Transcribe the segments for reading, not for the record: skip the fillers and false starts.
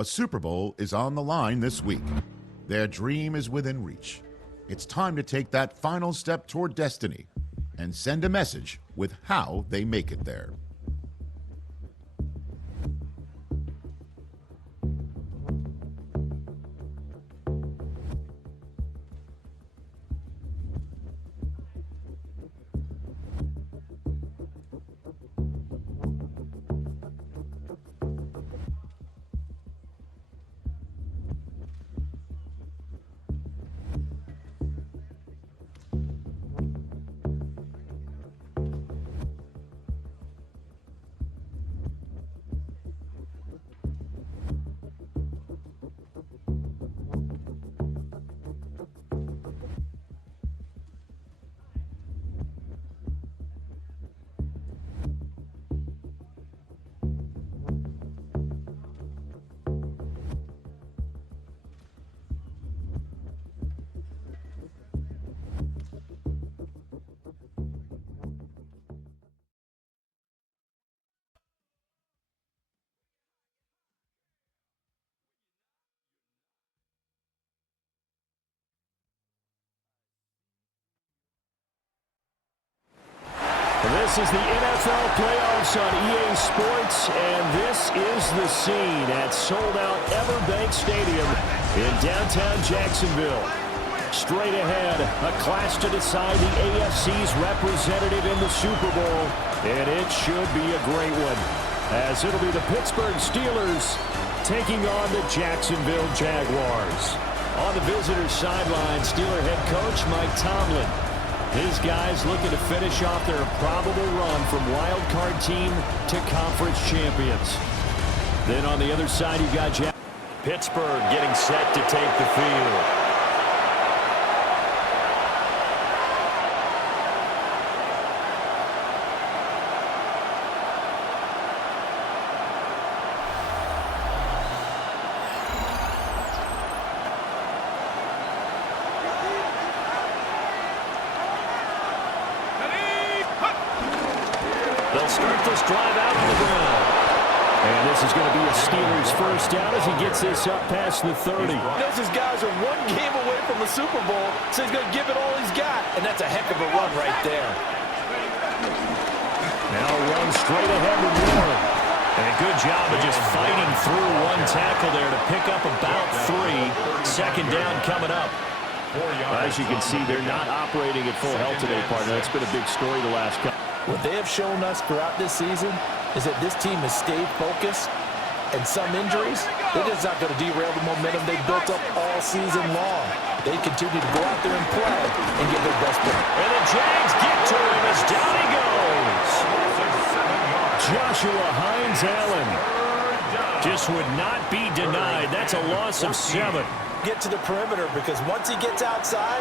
A Super Bowl is on the line this week. Their dream is within reach. It's time to take that final step toward destiny and send a message with how they make it there. This is the NFL playoffs on EA Sports, and this is the scene at sold-out Everbank Stadium in downtown Jacksonville. Straight ahead, a clash to decide the AFC's representative in the Super Bowl, and it should be a great one, as it'll be the Pittsburgh Steelers taking on the Jacksonville Jaguars. On the visitors' sideline, Steeler head coach Mike Tomlin. His guys looking to finish off their probable run from wild card team to conference champions. Then on the other side, you've got Pittsburgh getting set to take the field. They'll start this drive out on the ground. And this is going to be a Steelers first down as he gets this up past the 30. Those guys are one game away from the Super Bowl, so he's going to give it all he's got. And that's a heck of a run right there. Now run straight ahead to Warren. And a good job of just fighting through one tackle there to pick up about 3. Second down coming up. As you can see, they're not operating at full health today, partner. That's been a big story the last couple. What they have shown us throughout this season is that this team has stayed focused, and some injuries, they're just not going to derail the momentum they built up all season long. They continue to go out there and play and get their best play. And the Jags get to him as down he goes. Joshua Hines-Allen just would not be denied. That's a loss of 7. Get to the perimeter, because once he gets outside,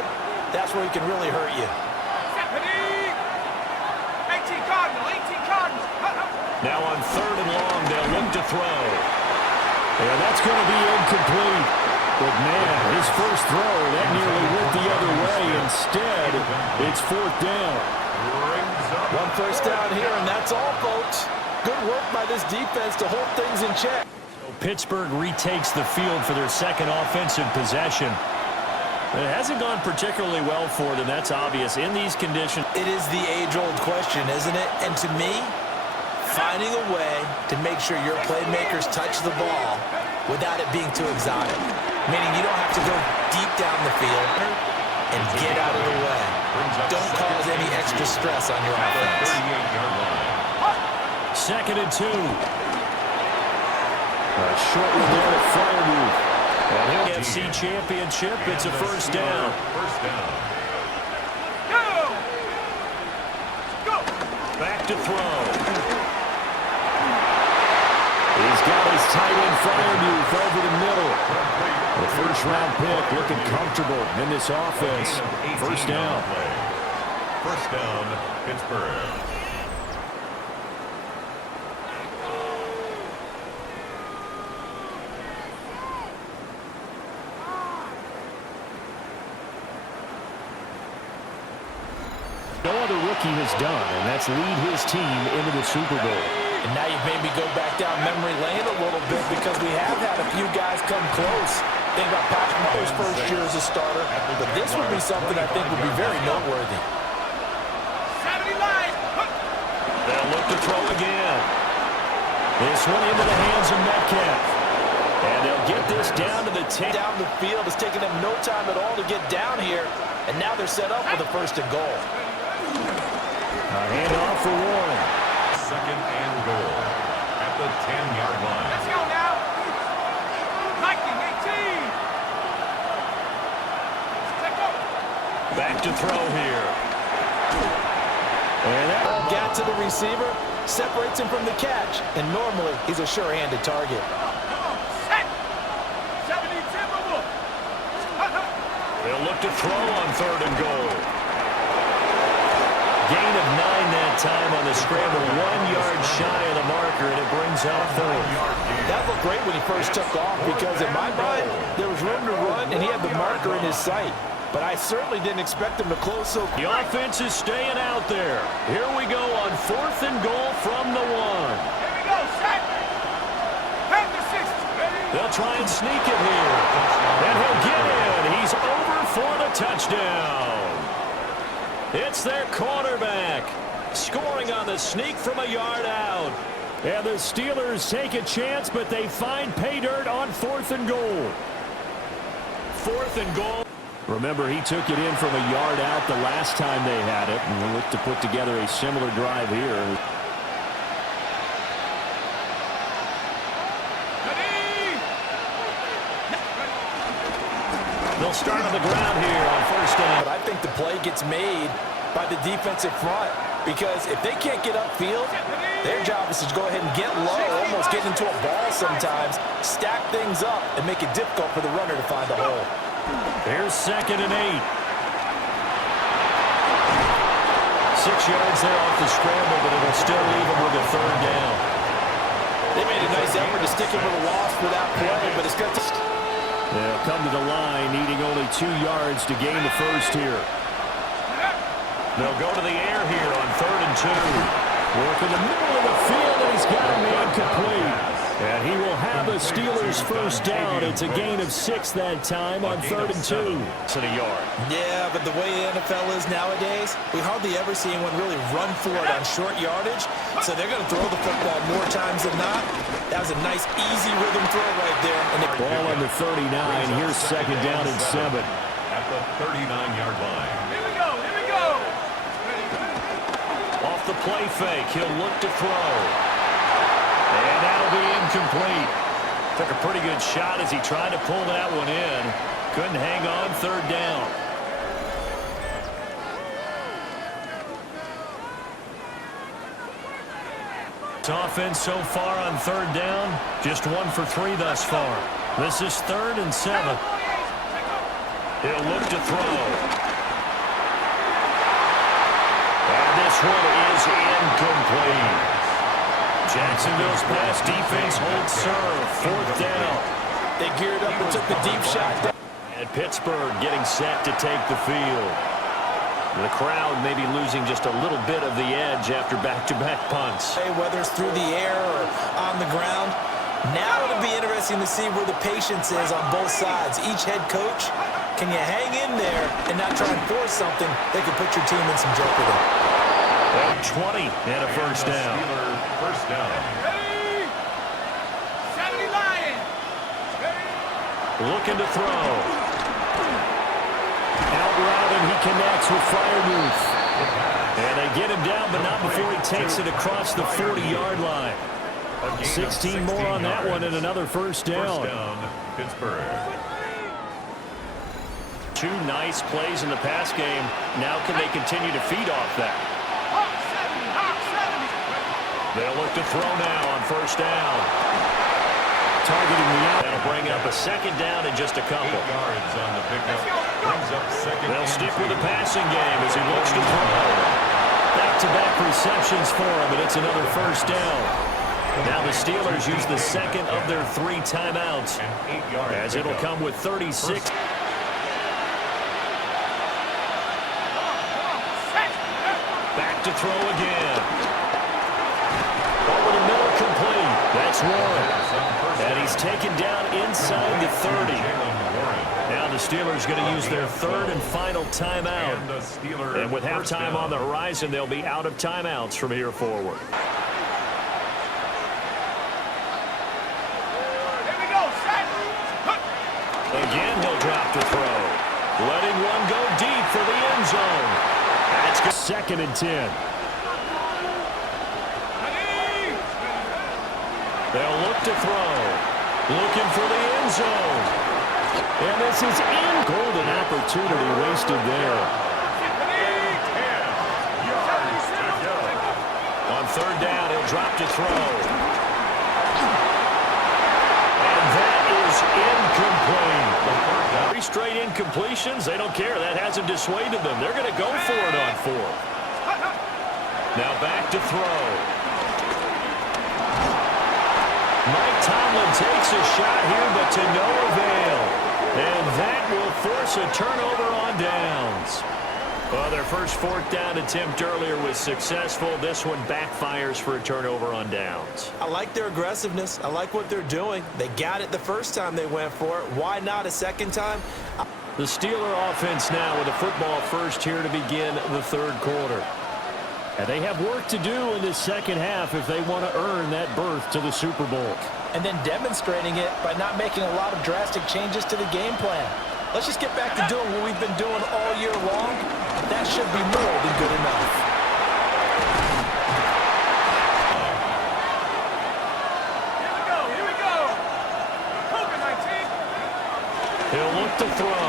that's where he can really hurt you. Now on 3rd and long, they'll look to throw. And that's going to be incomplete. But, man, his first throw, that nearly went the other way. Instead, it's 4th down. One first down here, and that's all, folks. Good work by this defense to hold things in check. So Pittsburgh retakes the field for their second offensive possession. It hasn't gone particularly well for them, that's obvious. In these conditions, it is the age-old question, isn't it? And to me, finding a way to make sure your playmakers touch the ball without it being too exotic. Meaning you don't have to go deep down the field and get out of the way. Don't cause any extra stress on your offense. 2nd and 2. A short one there to Firemove. AFC Championship, it's a first down. Back to throw. He's got his tight end Firemove over the middle. The first-round pick looking comfortable in this offense. First down. First down, Pittsburgh. No other rookie has done, and that's lead his team into the Super Bowl. And now you've made me go back down memory lane a little bit because we have had a few guys come close. Think about Patrick Mahomes' first year as a starter, but this would be something I think would be very noteworthy. They'll look to throw again. This one into the hands of Metcalf. And they'll get this down to the 10. Down the field. It's taken them no time at all to get down here, and now they're set up for the first and goal. A handoff for Warren. Second and goal at the 10-yard line. Let's go now. 19-18. Back to throw here. And that Ball got to the receiver, separates him from the catch, and normally he's a sure-handed target. they'll look to throw on third and goal. Gain of 9 that time on the scramble, 1 yard shy of the marker, and it brings out fourth. That looked great when he first took off because in my mind, there was room to run and he had the marker in his sight. But I certainly didn't expect him to close so quick. The offense is staying out there. Here we go on fourth and goal from the 1. Here we go, set. Pass the 6. They'll try and sneak it here. And he'll get in. He's over for the touchdown. It's their quarterback scoring on the sneak from a yard out. And the Steelers take a chance, but they find pay dirt on fourth and goal. Fourth and goal. Remember, he took it in from a yard out the last time they had it, and we'll look to put together a similar drive here. They'll start on the ground here on first down. But I think the play gets made by the defensive front because if they can't get upfield, their job is to go ahead and get low, almost get into a ball sometimes, stack things up, and make it difficult for the runner to find a hole. Here's 2nd and 8. 6 yards there off the scramble, but it'll still leave them with a third down. They made a nice effort to stick him with a loss for that play, but it's got to... They'll come to the line, needing only 2 yards to gain the first here. They'll go to the air here on 3rd and 2. Work in the middle of the field, and he's got a man complete. And he will have the Steelers first down. It's a gain of 6 that time on 3rd and 2. It's a yard. Yeah, but the way the NFL is nowadays, we hardly ever see anyone really run for it on short yardage. So they're going to throw the football more times than not. That was a nice, easy rhythm throw right there. And ball on the 39. Here's 2nd down and 7. At the 39-yard line. Here we go, here we go. Off the play fake, he'll look to throw. And that'll be incomplete. Took a pretty good shot as he tried to pull that one in. Couldn't hang on 3rd down. Offense so far on 3rd down, just 1 for 3 thus far. This is 3rd and 7. He'll look to throw. And this one is incomplete. Jacksonville's pass defense holds serve. 4th down. they geared up and took the deep shot. And Pittsburgh getting set to take the field. The crowd maybe losing just a little bit of the edge after back-to-back punts. Whether it's through the air or on the ground, now it'll be interesting to see where the patience is on both sides. Each head coach, can you hang in there and not try and force something that could put your team in some jeopardy? 20 and a first down. First down. Ready? Saturday Lions. Ready? Looking to throw. Out route, and he connects with Freiermuth. And they get him down, but not before he takes it across the 40-yard line. 16 more on that one and another first down. First down, Pittsburgh. 2 nice plays in the pass game. Now can they continue to feed off that? Hawk 70, Hawk 70. They'll look to throw now on first down. Targeting the out. That'll bring up a second down in just a couple. 8 yards on the pickup. Brings up second. They'll stick with the passing game as he looks to throw. Back-to-back receptions for him, and it's another first down. Now the Steelers use the second of their 3 timeouts, And 8 yards as it'll come with 36. Back to throw again. Over the middle. gets one. And he's taken down inside the 30. Now the Steelers going to use their third and final timeout. And with halftime on the horizon, they'll be out of timeouts from here forward. Again, he'll drop to throw. Letting one go deep for the end zone. That's good. 2nd and 10. They'll look to throw. Looking for the end zone. And this is in. Golden opportunity wasted there. On 3rd down, he'll drop to throw. And that is incomplete. 3 straight incompletions. They don't care. That hasn't dissuaded them. They're going to go for it on 4th. Now back to throw. Mike Tomlin takes a shot here, but to no avail. And that will force a turnover on downs. Well, their first 4th down attempt earlier was successful. This one backfires for a turnover on downs. I like their aggressiveness. I like what they're doing. They got it the first time they went for it. Why not a second time? The Steeler offense now with a football first here to begin the 3rd quarter. And they have work to do in this second half if they want to earn that berth to the Super Bowl. And then demonstrating it by not making a lot of drastic changes to the game plan. Let's just get back to doing what we've been doing all year long. That should be more than good enough. Here we go. Poker 19. He'll look to throw.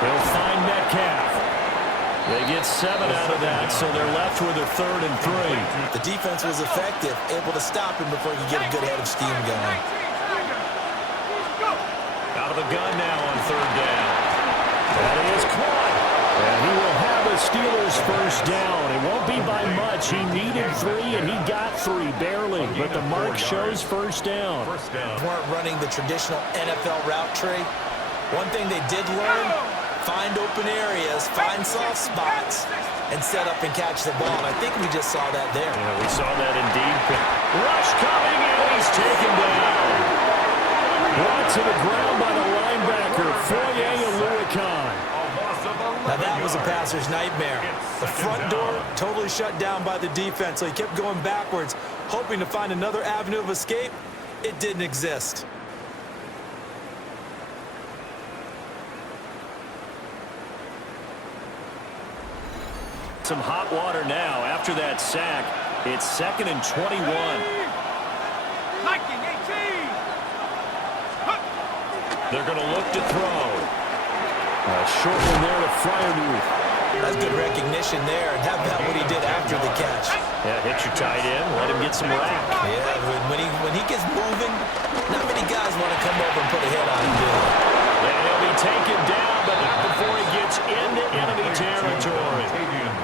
He'll find Metcalf. They get 7 out of that, so they're left with a 3rd and 3. The defense was effective, able to stop him before he could get a good head of steam going. Out of the gun now on 3rd down. That is caught. And he will have a Steelers first down. It won't be by much. He needed 3, and he got 3, barely. But the mark shows first down. Weren't running the traditional NFL route tree. One thing they did learn, find open areas, find soft spots, and set up and catch the ball. And I think we just saw that there. Yeah, we saw that indeed. Rush coming, and he's taken down. Brought to the ground by the linebacker, Foye Oluokun. Now that was a passer's nightmare. The front door totally shut down by the defense, so he kept going backwards, hoping to find another avenue of escape. It didn't exist. Some hot water now after that sack. It's 2nd and 21. Liking 18. They're going to look to throw. A short one there to Freiermuth. That's good recognition there, and how about what he did after the catch? Yeah, hit your tight end, let him get some rack. Yeah, when he gets moving, not many guys want to come over and put a hit on him, do they? And he'll be taken down, but not before he gets into enemy territory.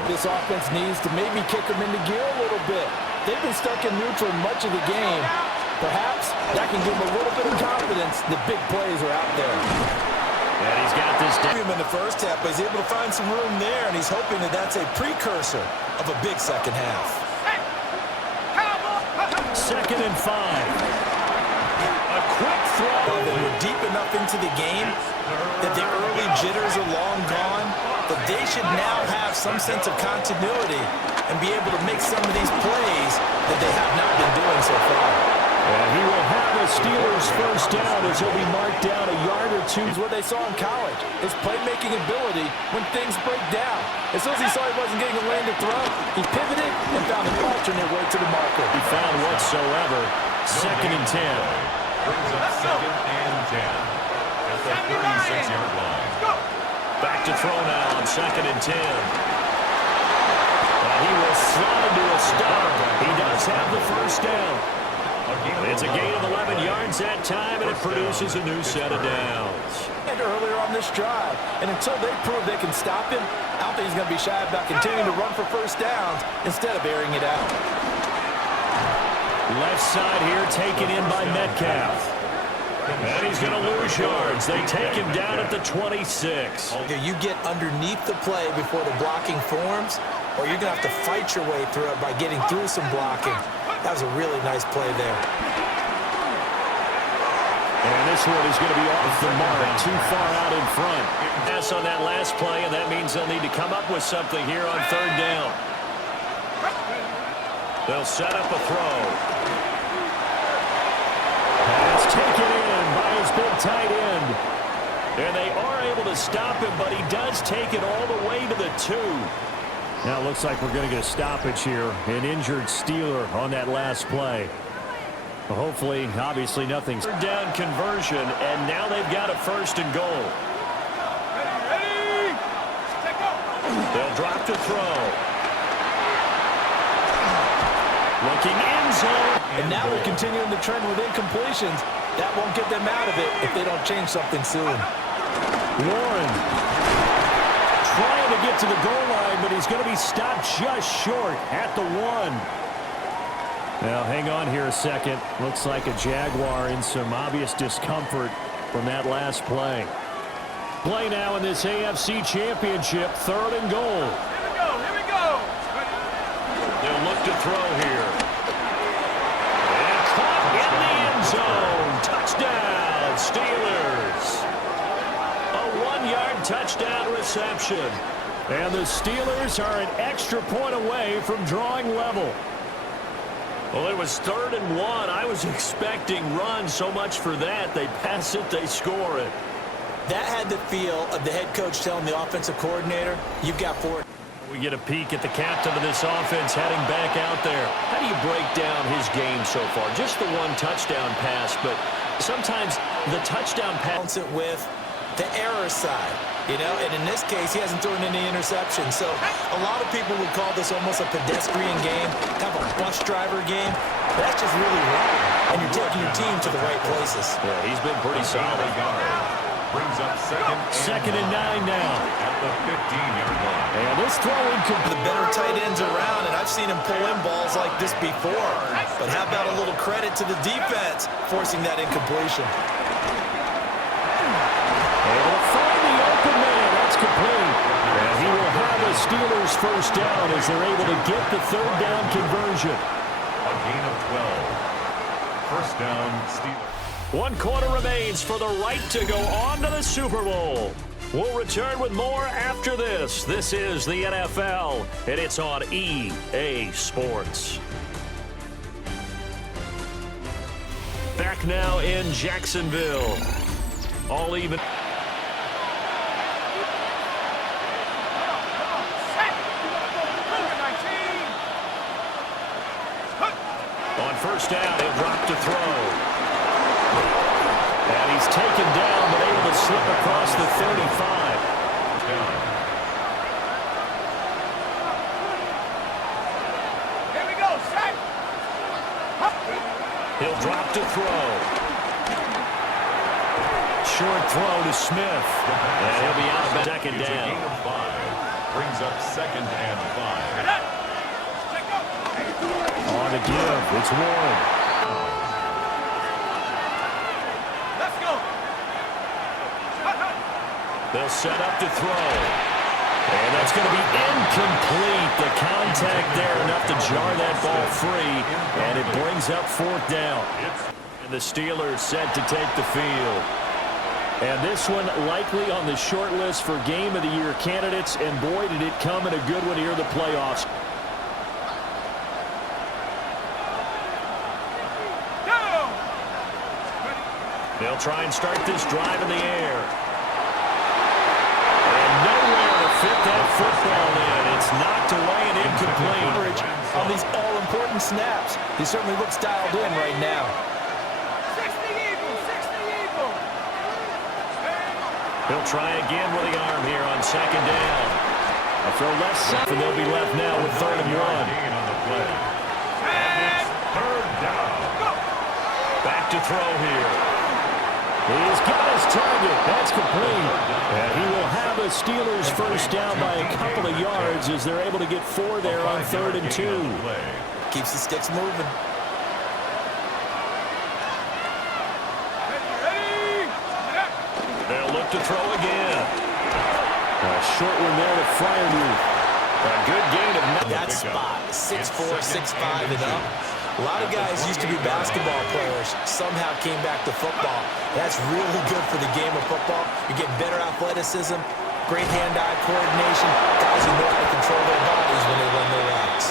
This offense needs to maybe kick them into gear a little bit. They've been stuck in neutral much of the game. Perhaps that can give them a little bit of confidence. The big plays are out there. And he's got this down. In the first half, but he's able to find some room there, and he's hoping that that's a precursor of a big second half. 2nd and 5. A quick throw. We're deep enough into the game that the early jitters are long gone, but they should now have some sense of continuity and be able to make some of these plays that they have not been doing so far. And he will have a Steelers first down as he'll be marked down a yard or 2. It's what they saw in college, his playmaking ability when things break down. As soon as he saw he wasn't getting a lane to throw, he pivoted and found an alternate way to the marker. He found whatsoever. 2nd and 10. Brings up 2nd and 10 at the 36-yard line. Back to throw now on 2nd and 10. He will slide to a stop. He does have the first down. It's a gain of 11 yards that time, and it produces a new set of downs. And earlier on this drive, and until they prove they can stop him, I don't think he's going to be shy about continuing to run for first downs instead of airing it out. Left side here taken in by Metcalf. And he's going to lose yards. They take him down at the 26. You get underneath the play before the blocking forms, or you're going to have to fight your way through it by getting through some blocking. That was a really nice play there. And this one is going to be off the mark, too far out in front. Pass on that last play, and that means they'll need to come up with something here on third down. They'll set up a throw. Pass taken in by his big tight end. And they are able to stop him, but he does take it all the way to the 2. Now it looks like we're going to get a stoppage here. An injured Steeler on that last play. Well, hopefully, obviously, nothing's third down conversion, and now they've got a 1st and goal. Ready? Take off. They'll drop to throw. Looking end zone. And now we're continuing the trend with incompletions. That won't get them out of it if they don't change something soon. Warren trying to get to the goal line, but he's going to be stopped just short at the 1. Now, hang on here a second. Looks like a Jaguar in some obvious discomfort from that last play. Play now in this AFC Championship, 3rd and goal. Here we go, here we go. They'll look to throw here. And caught in the end zone. Touchdown, Steelers. A 1-yard touchdown reception. And the Steelers are an extra point away from drawing level. Well, it was 3rd and 1. I was expecting run, so much for that. They pass it, they score it. That had the feel of the head coach telling the offensive coordinator, you've got 4. We get a peek at the captain of this offense heading back out there. How do you break down his game so far? Just the 1 touchdown pass, but sometimes the touchdown pass. Balance it with the error side, you know, and in this case, he hasn't thrown any interceptions. So a lot of people would call this almost a pedestrian game, kind of a bus driver game. But that's just really wrong, and you're taking your team to the right places. Yeah, he's been pretty solid. Brings up second and 9 now. At the 15-yard line. And this throw The better tight ends around, and I've seen him pull in balls like this before. But how about a little credit to the defense forcing that incompletion? Able to find the open man. That's complete. And he will have a Steelers 1st down as they're able to get the 3rd down conversion. A gain of 12. 1st down, Steelers. 1 quarter remains for the right to go on to the Super Bowl. We'll return with more after this. This is the NFL, and it's on EA Sports. Back now in Jacksonville. All even. On 1st down, he'll drop to throw. And he's taken down, but able to slip across the 35. Here we go, set. He'll drop to throw. Short throw to Smith. And he'll be out of 2nd It's a down. gain of 5. Brings up 2nd and 5. On to give. It's Warren. They'll set up to throw. And that's going to be incomplete. The contact there enough to jar that ball free. And it brings up 4th down. And the Steelers set to take the field. And this one likely on the short list for Game of the Year candidates. And boy, did it come in a good one here in the playoffs. They'll try and start this drive in the air. Nowhere to fit that football in. It's knocked away and incomplete. On these all-important snaps, he certainly looks dialed in right now. 60 Eagles, 60 Eagles. He'll try again with the arm here on 2nd down. A throw left side, and they'll be left now with 3rd and 1. On the play. It's 3rd down. Back to throw here. He's got his target. That's complete. And he will have a Steelers 1st down by a couple of yards as they're able to get 4 there on 3rd and 2. Keeps the sticks moving. Ready? They'll look to throw again. A short one there to Freiermuth. A good gain of That spot, 6'4", 6'5", and up. A lot of guys used to be basketball players, somehow came back to football. That's really good for the game of football. You get better athleticism, great hand-eye coordination, guys who know how to control their bodies when they run their routes.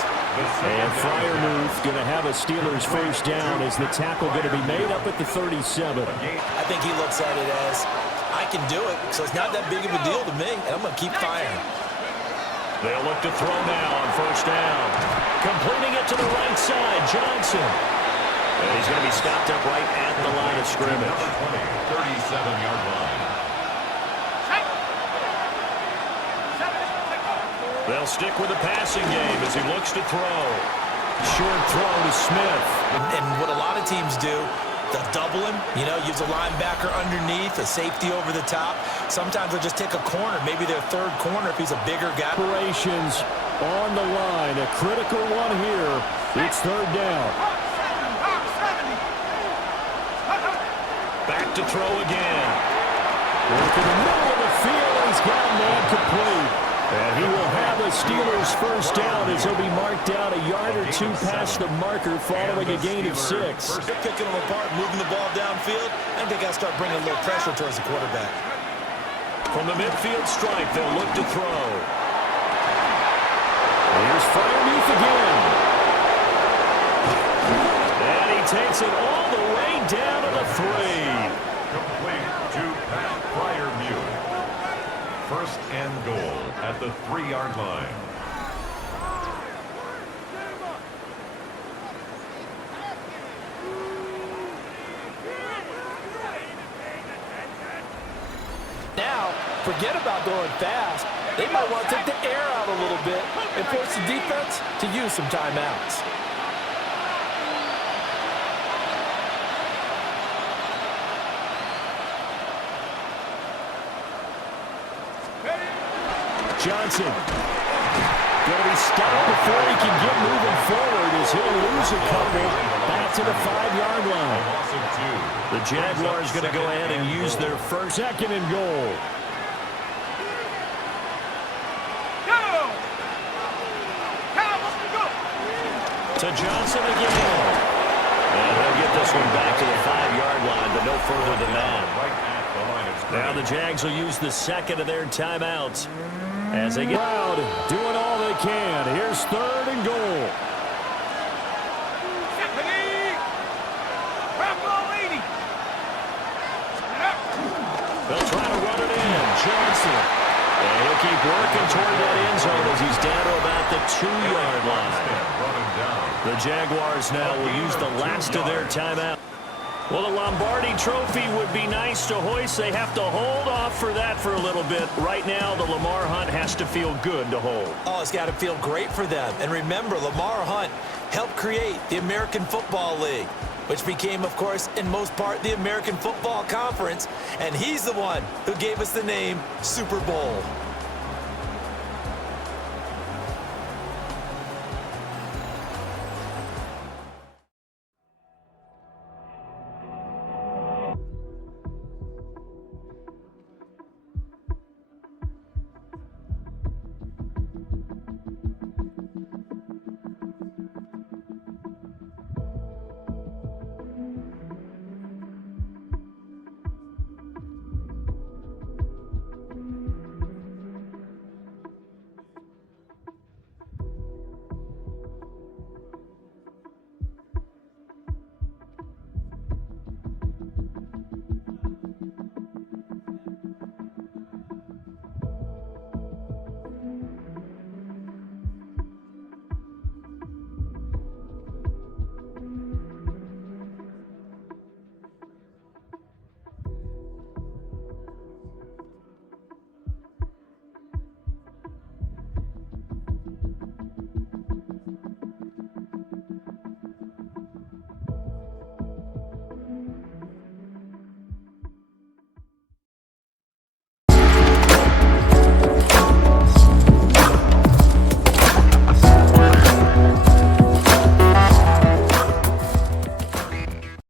And Freiermuth going to have a Steelers first down. Is the tackle going to be made up at the 37? I think he looks at it as, I can do it, so it's not that big of a deal to me, and I'm going to keep firing. They'll look to throw now on first down. Completing it to the right side, Johnson. And he's going to be stopped up right at the line of scrimmage. 37-yard line. They'll stick with the passing game as he looks to throw. Short throw to Smith. And what a lot of teams do, they'll double him, use a linebacker underneath, a safety over the top. Sometimes they'll just take a corner, maybe their third corner if he's a bigger guy. Operations on the line, a critical one here. It's third down. Back to throw again. Work in the middle of the field, and he's got a man complete. And he will have a Steelers first down as he'll be marked down a yard or two past the marker following a gain of 6. They're picking them apart, moving the ball downfield. I think they got to start bringing a little pressure towards the quarterback. From the midfield stripe, they'll look to throw. Here's Freiermuth again. And he takes it all the way down to the 3. Complete to Pat Freiermuth. First and goal at the 3-yard line. Now, forget about going fast. They might want to take the air out a little bit and force the defense to use some timeouts. Johnson going to be stopped before he can get moving forward as he'll lose a couple back to the 5-yard line. The Jaguars going to go ahead and use their first, second and goal. To Johnson again. And he'll get this one back to the 5-yard line, but no further than that. Now the Jags will use the second of their timeouts as they get out, doing all they can. Here's third and goal. They'll try to run it in. Johnson. And he'll keep working toward that end zone as he's down to about the 2-yard line. The Jaguars now will use the last of their timeout. Well, the Lombardi Trophy would be nice to hoist. They have to hold off for that for a little bit. Right now, the Lamar Hunt has to feel good to hold. Oh, it's got to feel great for them. And remember, Lamar Hunt helped create the American Football League, which became, of course, in most part, the American Football Conference. And he's the one who gave us the name Super Bowl.